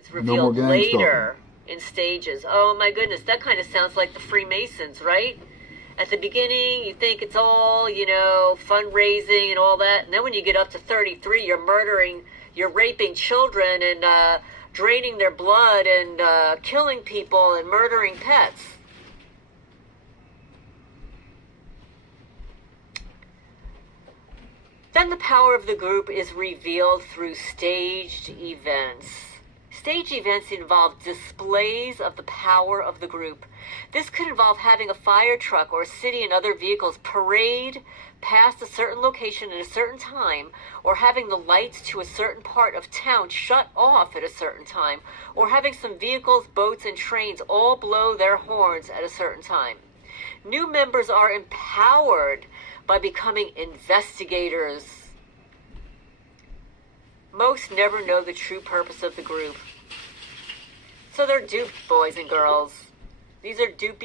It's No more revealed gang stalking. later in stages. Oh my goodness, that kind of sounds like the Freemasons, right? At the beginning, you think it's all, fundraising and all that. And then when you get up to 33, you're raping children and draining their blood and killing people and murdering pets. Then the power of the group is revealed through staged events. Stage events involve displays of the power of the group. This could involve having a fire truck or a city and other vehicles parade past a certain location at a certain time, or having the lights to a certain part of town shut off at a certain time, or having some vehicles, boats, and trains all blow their horns at a certain time. New members are empowered by becoming investigators. Most never know the true purpose of the group. So they're duped, boys and girls. These are duped.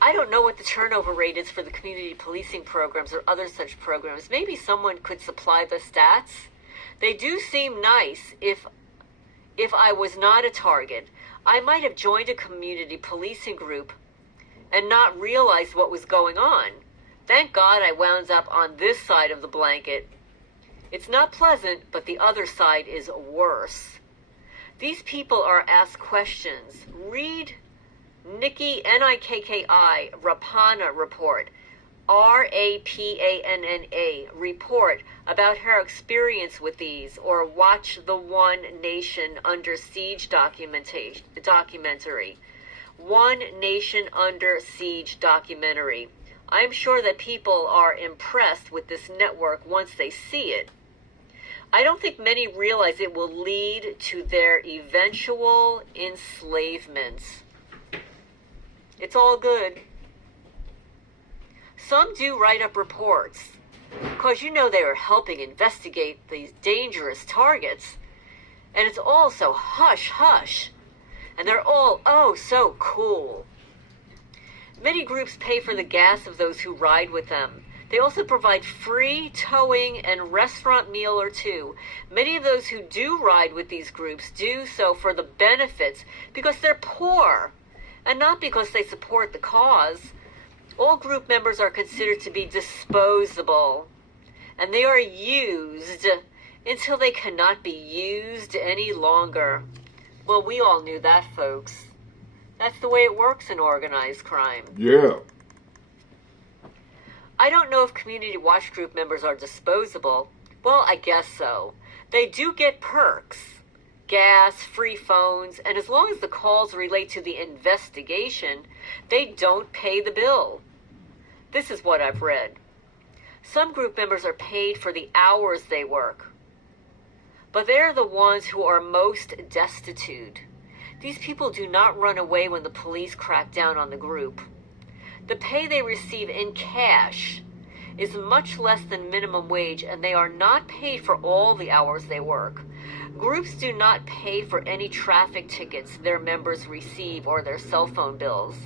I don't know what the turnover rate is for the community policing programs or other such programs. Maybe someone could supply the stats. They do seem nice. If I was not a target, I might have joined a community policing group and not realized what was going on. Thank God I wound up on this side of the blanket. It's not pleasant, but the other side is worse. These people are asked questions. Read Nikki, Nikki, Rapana report, Rapanna report about her experience with these, or watch the One Nation Under Siege documentary. One Nation Under Siege documentary. I'm sure that people are impressed with this network once they see it. I don't think many realize it will lead to their eventual enslavement. It's all good. Some do write up reports, because they are helping investigate these dangerous targets. And it's all so hush-hush. And they're all, oh, so cool. Many groups pay for the gas of those who ride with them. They also provide free towing and restaurant meal or two. Many of those who do ride with these groups do so for the benefits because they're poor and not because they support the cause. All group members are considered to be disposable, and they are used until they cannot be used any longer. Well, we all knew that, folks. That's the way it works in organized crime. Yeah. I don't know if community watch group members are disposable. Well, I guess so. They do get perks. Gas, free phones, and as long as the calls relate to the investigation, they don't pay the bill. This is what I've read. Some group members are paid for the hours they work, but they're the ones who are most destitute. These people do not run away when the police crack down on the group. The pay they receive in cash is much less than minimum wage, and they are not paid for all the hours they work. Groups do not pay for any traffic tickets their members receive or their cell phone bills.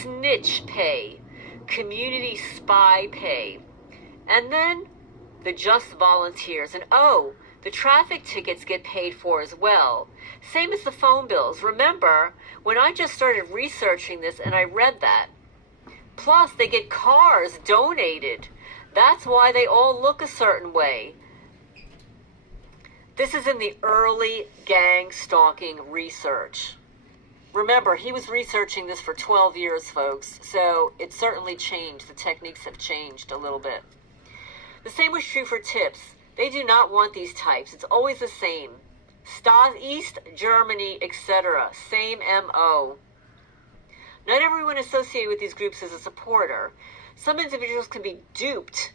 Snitch pay, community spy pay, and then the just volunteers. And the traffic tickets get paid for as well. Same as the phone bills. Remember, when I just started researching this and I read that. Plus, they get cars donated. That's why they all look a certain way. This is in the early gang stalking research. Remember, he was researching this for 12 years, folks, so it certainly changed. The techniques have changed a little bit. The same was true for tips. They do not want these types. It's always the same. East Germany, etc. Same MO. Not everyone associated with these groups is a supporter. Some individuals can be duped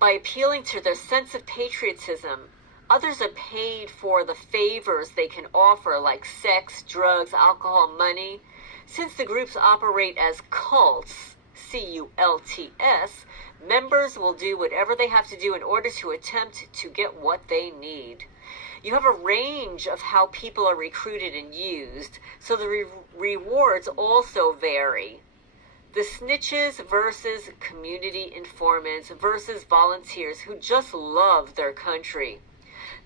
by appealing to their sense of patriotism. Others are paid for the favors they can offer, like sex, drugs, alcohol, money. Since the groups operate as cults, C-U-L-T-S, members will do whatever they have to do in order to attempt to get what they need. You have a range of how people are recruited and used, so the rewards also vary. The snitches versus community informants versus volunteers who just love their country.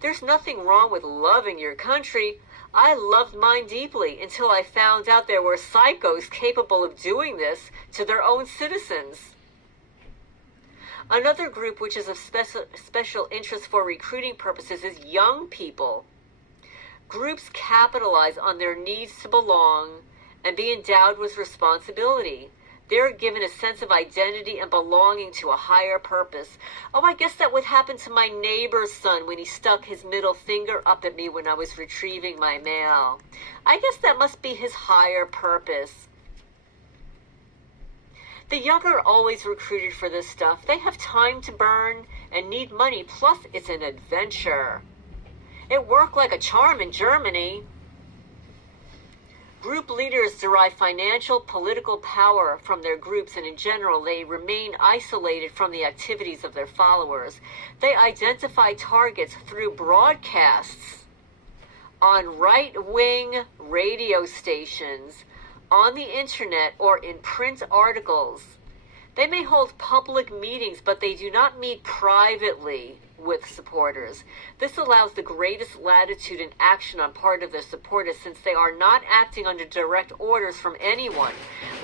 There's nothing wrong with loving your country. I loved mine deeply until I found out there were psychos capable of doing this to their own citizens. Another group which is of special interest for recruiting purposes is young people. Groups capitalize on their needs to belong and be endowed with responsibility. They're given a sense of identity and belonging to a higher purpose. Oh, I guess that would happen to my neighbor's son when he stuck his middle finger up at me when I was retrieving my mail. I guess that must be his higher purpose. The young are always recruited for this stuff. They have time to burn and need money, plus it's an adventure. It worked like a charm in Germany. Group leaders derive financial, political power from their groups, and in general, they remain isolated from the activities of their followers. They identify targets through broadcasts on right-wing radio stations, on the internet, or in print articles. They may hold public meetings, but they do not meet privately with supporters. This allows the greatest latitude in action on part of their supporters, since they are not acting under direct orders from anyone.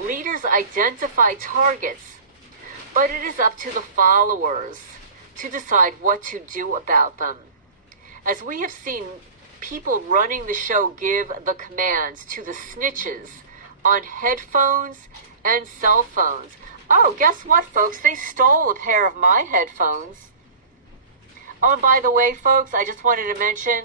Leaders identify targets, but it is up to the followers to decide what to do about them. As we have seen, people running the show give the commands to the snitches on headphones and cell phones. Oh, guess what, folks? They stole a pair of my headphones. Oh, and by the way, folks, I just wanted to mention,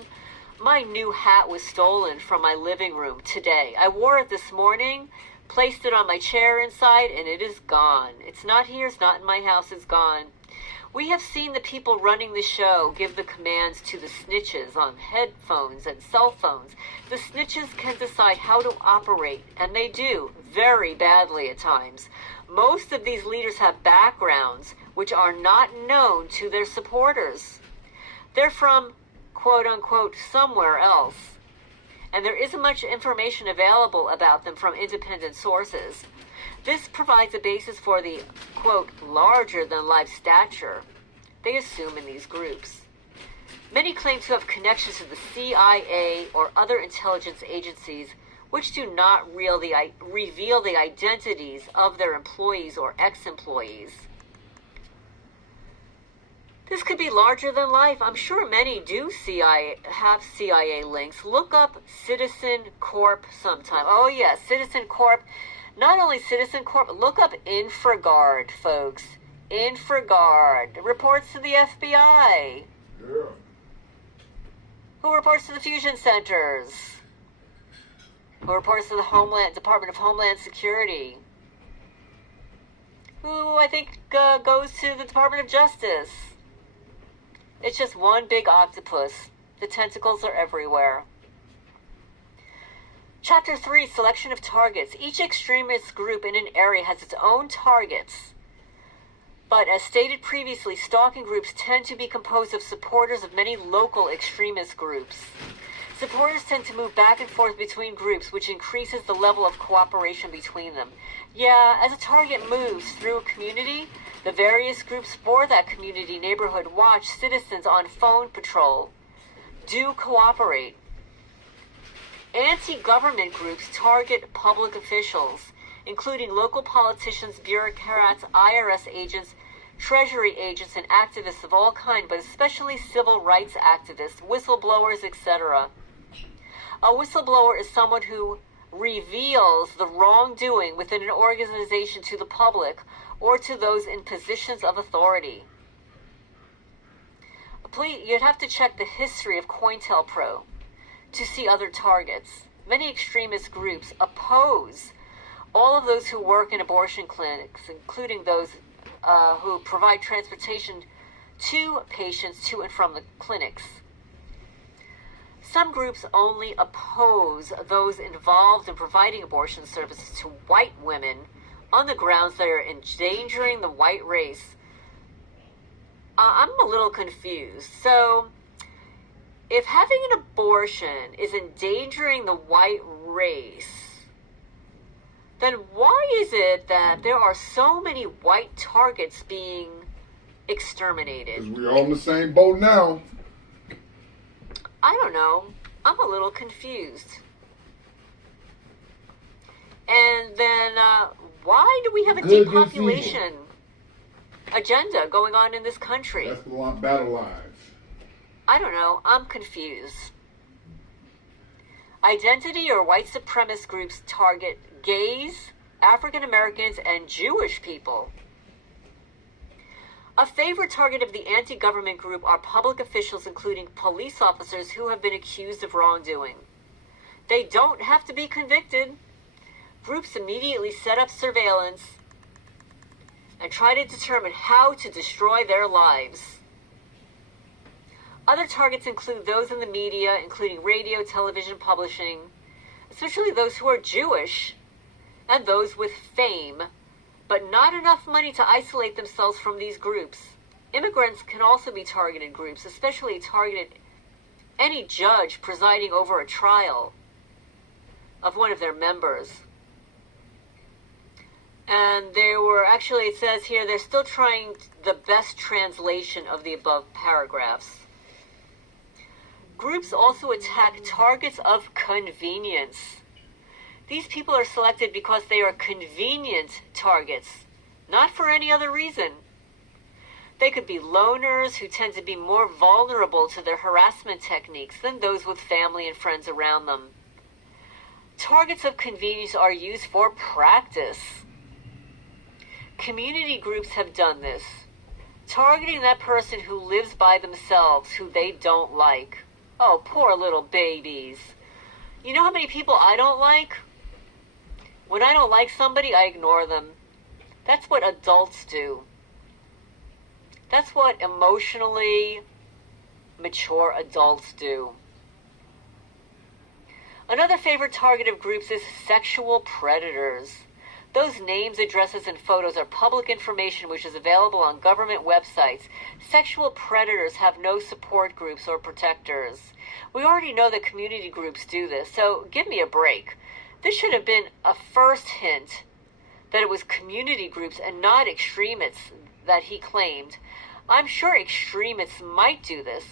my new hat was stolen from my living room today. I wore it this morning, placed it on my chair inside, and it is gone. It's not here, it's not in my house, it's gone. We have seen the people running the show give the commands to the snitches on headphones and cell phones. The snitches can decide how to operate, and they do, very badly at times. Most of these leaders have backgrounds which are not known to their supporters. They're from, quote-unquote, somewhere else, and there isn't much information available about them from independent sources. This provides a basis for the, quote, larger-than-life stature they assume in these groups. Many claim to have connections to the CIA or other intelligence agencies, which do not reveal the identities of their employees or ex-employees. This could be larger than life. I'm sure many do have CIA links. Look up Citizen Corp sometime. Oh, yes, Citizen Corp. Not only Citizen Corp, look up InfraGard, folks. InfraGard reports to the FBI. Yeah. Who reports to the fusion centers? Who reports to the Department of Homeland Security? Who, I think, goes to the Department of Justice. It's just one big octopus. The tentacles are everywhere. Chapter 3, Selection of Targets. Each extremist group in an area has its own targets. But as stated previously, stalking groups tend to be composed of supporters of many local extremist groups. Supporters tend to move back and forth between groups, which increases the level of cooperation between them. Yeah, as a target moves through a community, the various groups for that community neighborhood watch citizens on phone patrol. Do cooperate. Anti-government groups target public officials, including local politicians, bureaucrats, IRS agents, Treasury agents, and activists of all kinds, but especially civil rights activists, whistleblowers, etc. A whistleblower is someone who reveals the wrongdoing within an organization to the public or to those in positions of authority. You'd have to check the history of COINTELPRO to see other targets. Many extremist groups oppose all of those who work in abortion clinics, including those who provide transportation to patients to and from the clinics. Some groups only oppose those involved in providing abortion services to white women on the grounds they are endangering the white race. I'm a little confused. So, if having an abortion is endangering the white race, then why is it that there are so many white targets being exterminated? Because we're all in the same boat now. don't know. I'm a little confused. And then, why do we have a depopulation agenda going on in this country? That's the battle lines. I don't know. I'm confused. Identity or white supremacist groups target gays, African Americans, and Jewish people. A favorite target of the anti-government group are public officials, including police officers who have been accused of wrongdoing. They don't have to be convicted. Groups immediately set up surveillance and try to determine how to destroy their lives. Other targets include those in the media, including radio, television, publishing, especially those who are Jewish, and those with fame, but not enough money to isolate themselves from these groups. Immigrants can also be targeted groups, especially targeted any judge presiding over a trial of one of their members. And it says here, they're still trying the best translation of the above paragraphs. Groups also attack targets of convenience. These people are selected because they are convenient targets, not for any other reason. They could be loners who tend to be more vulnerable to their harassment techniques than those with family and friends around them. Targets of convenience are used for practice. Community groups have done this, targeting that person who lives by themselves, who they don't like. Oh, poor little babies. You know how many people I don't like? When I don't like somebody, I ignore them. That's what adults do. That's what emotionally mature adults do. Another favorite target of groups is sexual predators. Those names, addresses, and photos are public information which is available on government websites. Sexual predators have no support groups or protectors. We already know that community groups do this, so give me a break. This should have been a first hint that it was community groups and not extremists that he claimed. I'm sure extremists might do this,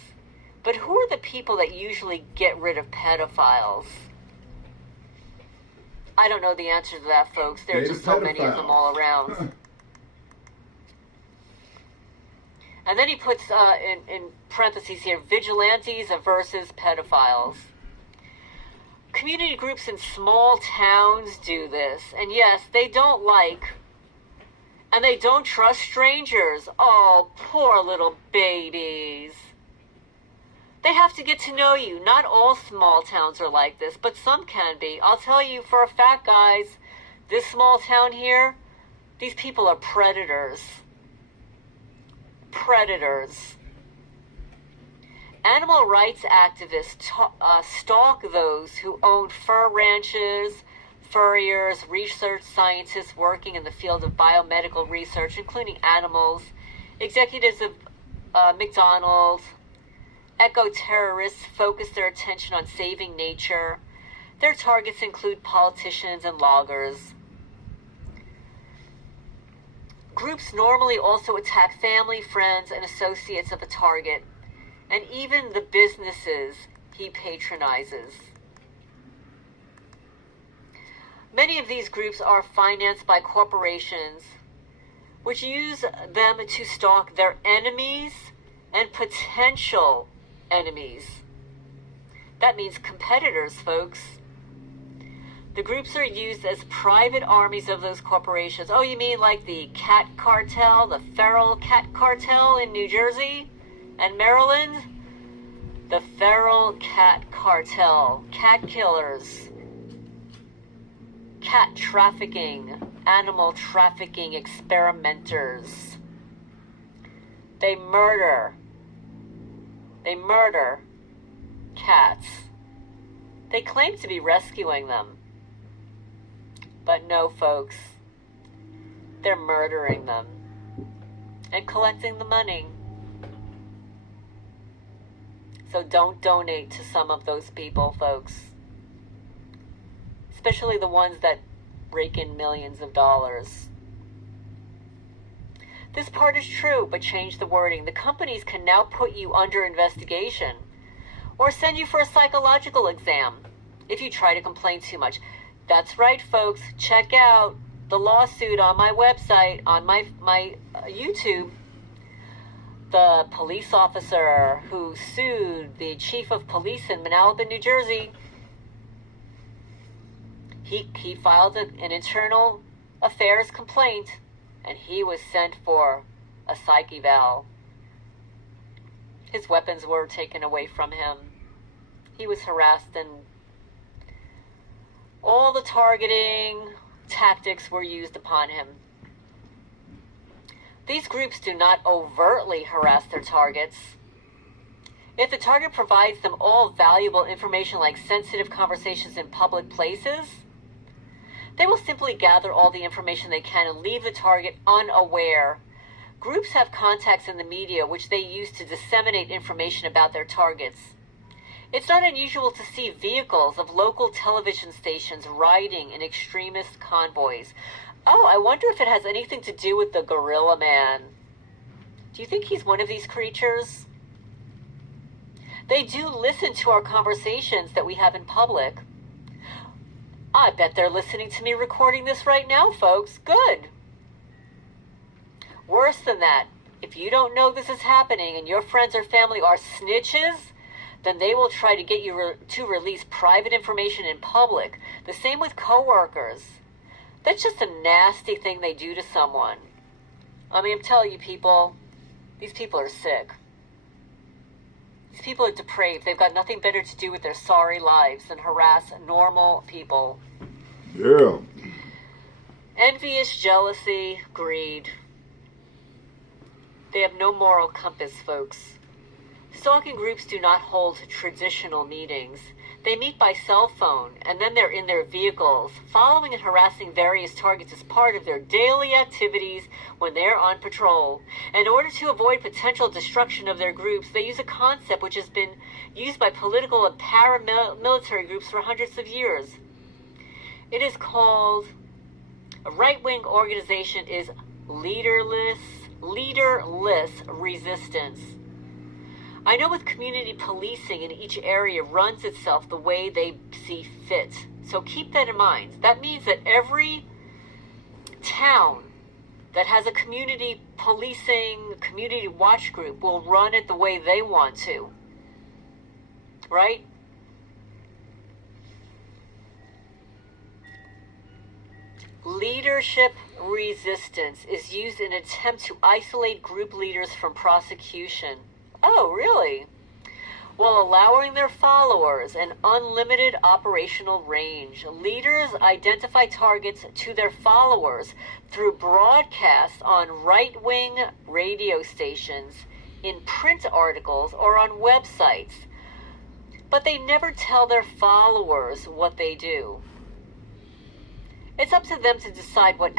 but who are the people that usually get rid of pedophiles? I don't know the answer to that, folks. There are just so many of them all around. And then he puts in parentheses here, vigilantes versus pedophiles. Community groups in small towns do this. And yes, they don't like and they don't trust strangers. Oh, poor little babies. They have to get to know you. Not all small towns are like this, but some can be. I'll tell you for a fact, guys, this small town here, these people are predators. Predators. Animal rights activists stalk those who own fur ranches, furriers, research scientists working in the field of biomedical research, including animals, executives of McDonald's. Eco-terrorists focus their attention on saving nature. Their targets include politicians and loggers. Groups normally also attack family, friends, and associates of the target, and even the businesses he patronizes. Many of these groups are financed by corporations, which use them to stalk their enemies and potential enemies. That means competitors, folks. The groups are used as private armies of those corporations. Oh, you mean like the cat cartel, the feral cat cartel in New Jersey and Maryland? The feral cat cartel, cat killers, cat trafficking, animal trafficking experimenters. They murder cats. They claim to be rescuing them. But no, folks. They're murdering them and collecting the money. So don't donate to some of those people, folks. Especially the ones that rake in millions of dollars. This part is true, but change the wording. The companies can now put you under investigation. or send you for a psychological exam if you try to complain too much. That's right, folks. Check out the lawsuit on my website, on my YouTube. The police officer who sued the chief of police in Manalapan, New Jersey, he filed an internal affairs complaint, and he was sent for a psych eval. His weapons were taken away from him. He was harassed, and all the targeting tactics were used upon him. These groups do not overtly harass their targets. If the target provides them all valuable information like sensitive conversations in public places, they will simply gather all the information they can and leave the target unaware. Groups have contacts in the media which they use to disseminate information about their targets. It's not unusual to see vehicles of local television stations riding in extremist convoys. Oh, I wonder if it has anything to do with the Gorilla Man. Do you think he's one of these creatures? They do listen to our conversations that we have in public. I bet they're listening to me recording this right now, folks. Good. Worse than that, if you don't know this is happening and your friends or family are snitches, then they will try to get you to release private information in public. The same with coworkers. That's just a nasty thing they do to someone. I mean, I'm telling you, people, these people are sick. These people are depraved. They've got nothing better to do with their sorry lives than harass normal people. Yeah. Envious, jealousy, greed. They have no moral compass, folks. Stalking groups do not hold traditional meetings. They meet by cell phone, and then they're in their vehicles, following and harassing various targets as part of their daily activities when they're on patrol. In order to avoid potential destruction of their groups, they use a concept which has been used by political and paramilitary groups for hundreds of years. It is called, a right-wing organization is leaderless resistance. I know with community policing in each area runs itself the way they see fit. So keep that in mind. That means that every town that has a community policing, community watch group will run it the way they want to. Right? Leadership resistance is used in an attempt to isolate group leaders from prosecution. Oh, really? While allowing their followers an unlimited operational range, leaders identify targets to their followers through broadcasts on right-wing radio stations, in print articles, or on websites. But they never tell their followers what they do. It's up to them to decide what